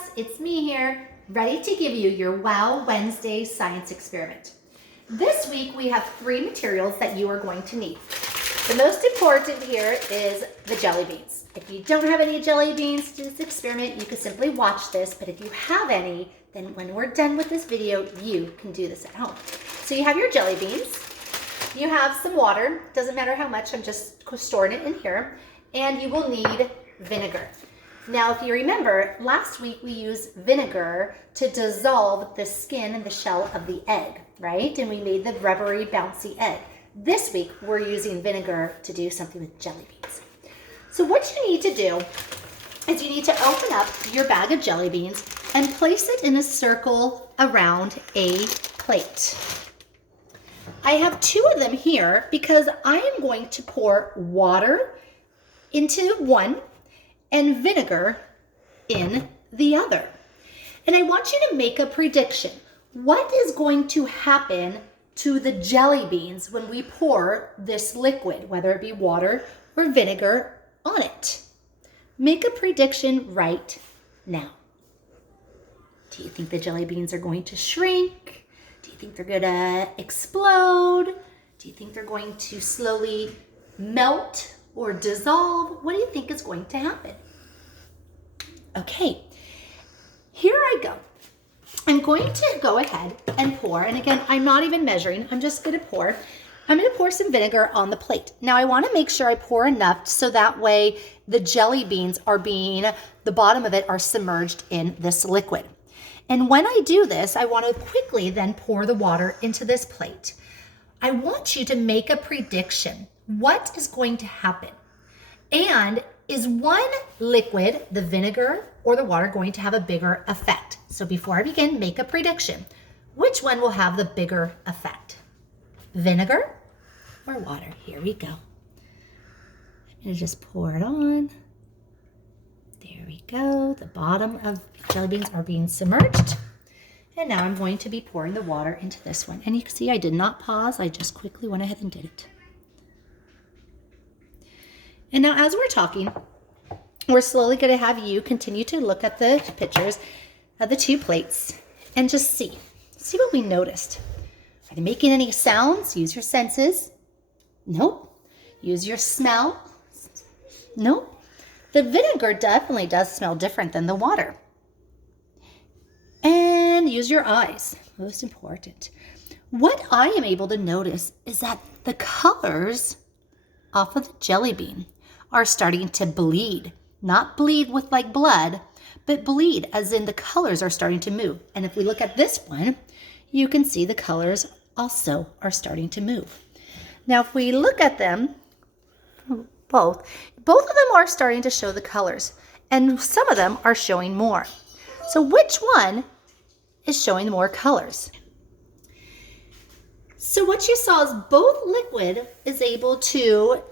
class, it's me here, ready to give you your Wow Wednesday science experiment. This week we have 3 materials that you are going to need. The most important here is the jelly beans. If you don't have any jelly beans to do this experiment, you can simply watch this, but if you have any, then when we're done with this video, you can do this at home. So you have your jelly beans, you have some water, doesn't matter how much, I'm just storing it in here, and you will need vinegar. Now, if you remember, last week we used vinegar to dissolve the skin and the shell of the egg, right? And we made the rubbery, bouncy egg. This week, we're using vinegar to do something with jelly beans. So what you need to do is you need to open up your bag of jelly beans and place it in a circle around a plate. I have 2 of them here because I am going to pour water into one and vinegar in the other. And I want you to make a prediction. What is going to happen to the jelly beans when we pour this liquid, whether it be water or vinegar, on it? Make a prediction right now. Do you think the jelly beans are going to shrink? Do you think they're going to explode? Do you think they're going to slowly melt or dissolve? What do you think is going to happen? Okay, here I go. I'm going to go ahead and pour, and again, I'm not even measuring, I'm just gonna pour. I'm gonna pour some vinegar on the plate. Now I wanna make sure I pour enough so that way the jelly beans are the bottom of it are submerged in this liquid. And when I do this, I wanna quickly then pour the water into this plate. I want you to make a prediction. What is going to happen? And is one liquid, the vinegar or the water, going to have a bigger effect? So before I begin, make a prediction. Which one will have the bigger effect? Vinegar or water? Here we go. I'm gonna just pour it on. There we go. The bottom of jelly beans are being submerged. And now I'm going to be pouring the water into this one. And you can see I did not pause. I just quickly went ahead and did it. And now as we're talking, we're slowly going to have you continue to look at the pictures of the 2 plates and just see what we noticed. Are they making any sounds? Use your senses. Nope. Use your smell. Nope. The vinegar definitely does smell different than the water. And use your eyes. Most important. What I am able to notice is that the colors off of the jelly bean are starting to bleed. Not bleed with like blood, but bleed as in the colors are starting to move. And if we look at this one, you can see the colors also are starting to move. Now, if we look at them, both of them are starting to show the colors, and some of them are showing more. So which one is showing more colors? So what you saw is both liquid is able to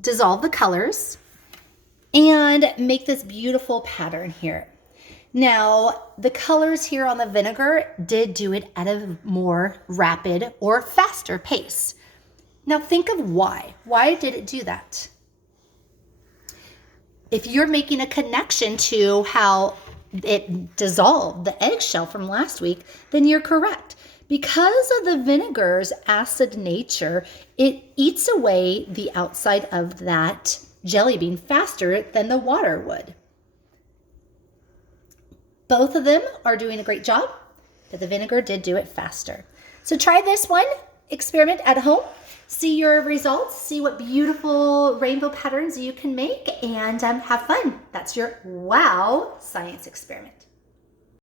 dissolve the colors and make this beautiful pattern here. Now, the colors here on the vinegar did do it at a more rapid or faster pace. Now think of why. Why did it do that? If you're making a connection to how it dissolved the eggshell from last week, then you're correct. Because of the vinegar's acid nature, it eats away the outside of that jelly bean faster than the water would. Both of them are doing a great job, but the vinegar did do it faster. So try this one experiment at home. See your results, see what beautiful rainbow patterns you can make, and have fun. That's your Wow Science experiment.